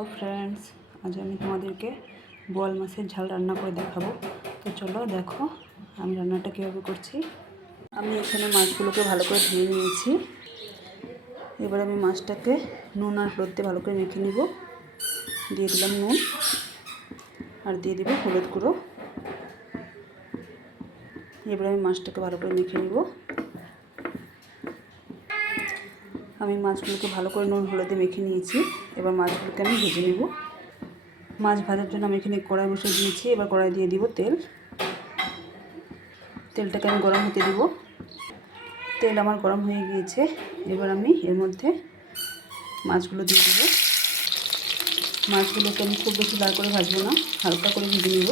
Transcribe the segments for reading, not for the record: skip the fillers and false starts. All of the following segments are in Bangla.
হ্যালো ফ্রেন্ডস, আজ আমি তোমাদেরকে বোয়াল মাছের ঝাল রান্না করে দেখাবো। তো চলো দেখো আমি রান্নাটা কীভাবে করছি। আমি এখানে মাছগুলোকে ভালো করে ধুয়ে নিয়েছি। এবার আমি মাছটাকে নুন আর হলুদ দিয়ে ভালো করে মেখে নিব। দিয়ে দিলাম নুন আর দিয়ে দিব হলুদ গুঁড়ো। এবার আমি মাছটাকে ভালো করে মেখে নিব। আমি মাছগুলোকে ভালো করে নুন হলুদে মেখে নিয়েছি। এবার মাছগুলোকে আমি ভেজে নেব। মাছ ভাজার জন্য আমি এখানে কড়াই বসে দিয়েছি। এবার কড়াই দিয়ে দিব তেল। তেলটাকে আমি গরম হতে দিব। তেল আমার গরম হয়ে গিয়েছে। এবার আমি এর মধ্যে মাছগুলো দিয়ে দেব। মাছগুলোকে আমি খুব বেশি লাল করে ভাজবো না, হালকা করে ভেজে নেব।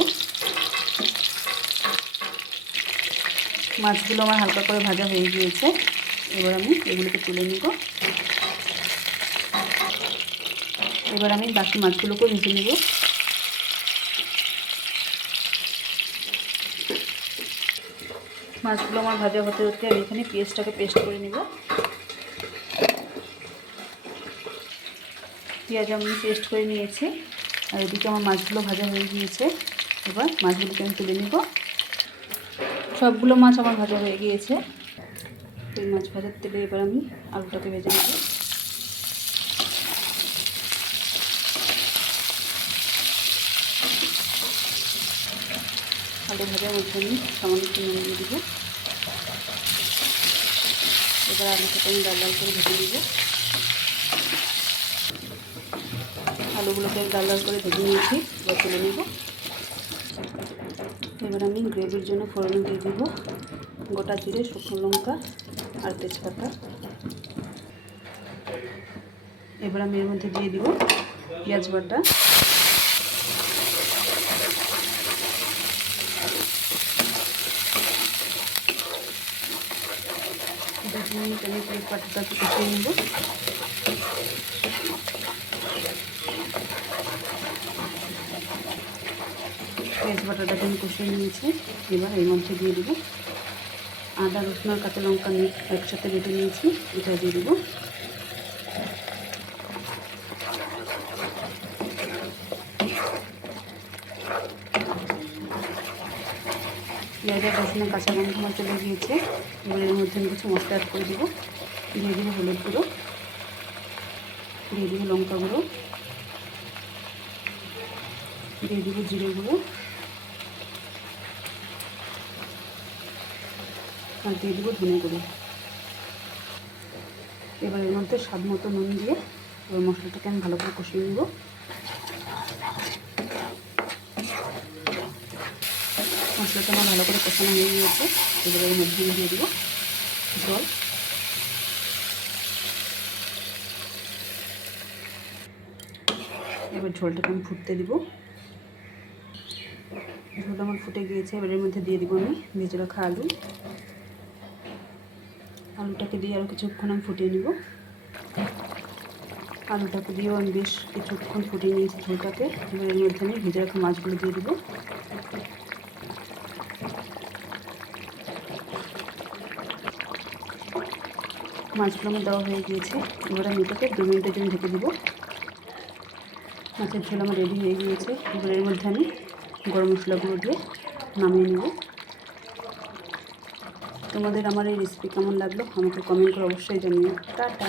মাছগুলো আমার হালকা করে ভাজা হয়ে গিয়েছে। এবার আমি এগুলোকে তুলে নেব। এবার আমি বাকি মাছগুলোকে ভেজে নেব। মাছগুলো আমার ভাজা হতে হতে আমি এখানে পেঁয়াজটাকে পেস্ট করে নেব। পেঁয়াজ আমি পেস্ট করে নিয়েছি আর এদিকে আমার মাছগুলো ভাজা হয়ে গিয়েছে। এবার মাছগুলোকে আমি তুলে নেব। সবগুলো মাছ আমার ভাজা হয়ে গিয়েছে। ওই মাছ ভাজার তেলে এবার আমি আলুটাকে ভেজে নেব। আলু ভাজার মধ্যে আমি সামান্য একটু নুন দিয়ে দেবো। এবার আলুটাকে আমি লাল লাল করে ভেজে নেব। আলুগুলোকে লাল লাল করে ভেজে নিয়েছি। এবার তুলে নেব। এবার আমি গ্রেভির জন্য ফোড়ন দিয়ে দেবো গোটা জিরে, শুকনো লঙ্কা আর তেজপাতা। এবার আমি এর মধ্যে দিয়ে দিব পেঁয়াজ বাটা। আমি পেঁয়াজ বাটাটাকে কষিয়ে নেব। পেঁয়াজ বাটাটাকে আমি কষিয়ে নিয়েছি। এবার এর মধ্যে দিয়ে দেবো আদা, রসুন আর কাঁচা লঙ্কা একসাথে বেটে নিয়েছি, এটা দিয়ে দেবো। পেঁয়াজের রসুন আর কাঁচা গন্ধ আমার চলে গিয়েছে। এবার এর মধ্যে আমি কিছু মশলা অ্যাড করে দেবো। দিয়ে দেবো হলুদ গুঁড়ো, দিয়ে দেবো লঙ্কা গুঁড়ো, দিয়ে দেবো জিরে গুঁড়ো আর দিয়ে দেবো ধনে গুঁড়ো। এবার এর মধ্যে স্বাদ মতো নুন দিয়ে এবার মশলাটাকে আমি ভালো করে কষিয়ে নেব। মশলাটা আমার ভালো করে কষানো হয়ে গিয়েছে। এবার এর মধ্যে আমি দিয়ে দেবো জল। এবার ঝোলটাকে আমি ফুটতে দিব। ঝোলটা আমার ফুটে গিয়েছে। এবার এর মধ্যে দিয়ে দিব আমি ভেজে রাখা আলু। আলুটাকে দিয়ে আরও কিছুক্ষণ আমি ফুটিয়ে নেব। আলুটাকে দিয়েও আমি বেশ কিছুক্ষণ ফুটিয়ে নিয়েছি ঝোলটাকে। এবার এর মধ্যে আমি ভেজে রাখা মাছগুলো দিয়ে দেবো। মাছগুলো আমার দেওয়া হয়ে গিয়েছে। এবার আমি এটাকে 2 মিনিটের জন্য ঢেকে দেবো। মাছের ঝোল আমার রেডি হয়ে গিয়েছে। এবার এর মধ্যে আমি গরম মশলাগুলো দিয়ে নামিয়ে নেব। তোমাদের আমার এই রেসিপি কেমন লাগলো আমাকে কমেন্ট করে অবশ্যই জানিও। টাটা।